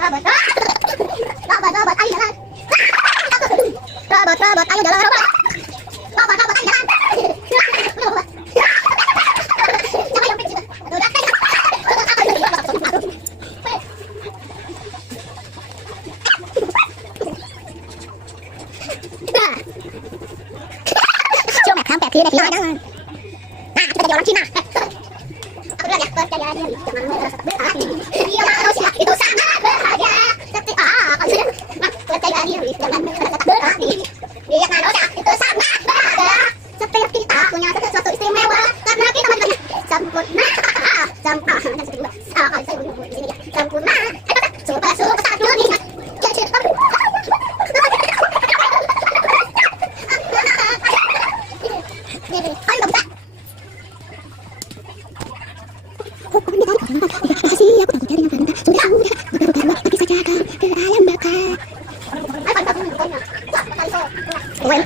Robot, ayo jalan. Robot, ayo jalan, robot. Robot, ayo jalan. Cuma sampai kiri jangan. Nah, kita jadi orang Cina. Aku bilang ya, percaya dia jangan merasa berhati. Dia manusia itu sangat bahagia. Ketika percaya diri jangan merasa berhati. Dia manusia itu sangat bahagia. Setiap kita punya sesuatu istimewa karena kita manusia sempurna. Sempurna. Supaya seluruh satu dunia. Well,